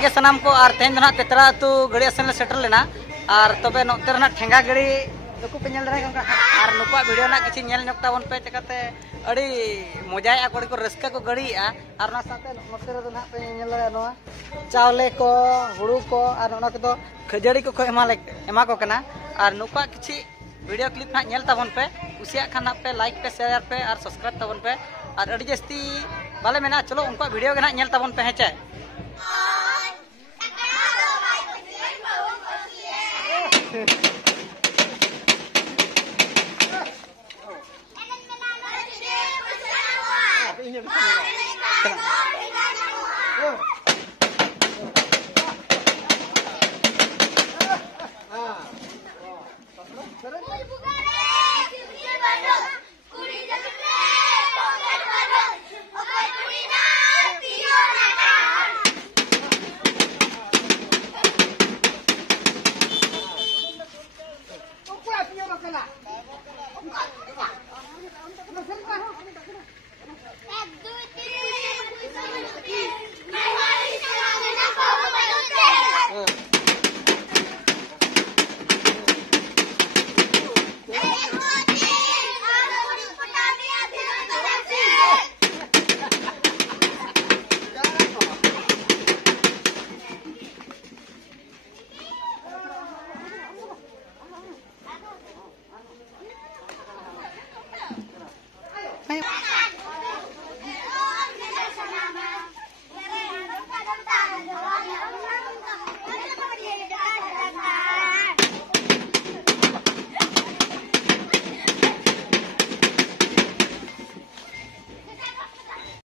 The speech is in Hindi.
गे सनाम को और तेन ना तेतरा अतु गड़ी आसन ले सेटल लेना और तबे नोते रना ठेंगा गड़ी नुकु पे नेल दरे गंगा और नुकुआ वीडियो ना किछि नेल नक्ता वन पे चकाते अड़ी मजाया कोड़ी को रस्का को गड़ी और ना साथे नोते रे ना पे नेल नोआ चावले को हुड़ू को और ओना को खजड़ी को एमा को कना और नुकुआ किछि वीडियो क्लिप ना नेल ताबन पे कुसिया खाना पे लाइक पे शेयर पे और सब्सक्राइब ताबन पे और अड़ी जस्ती बाले मेना चलो उनका वीडियो के ना नेल ताबन पे हेचे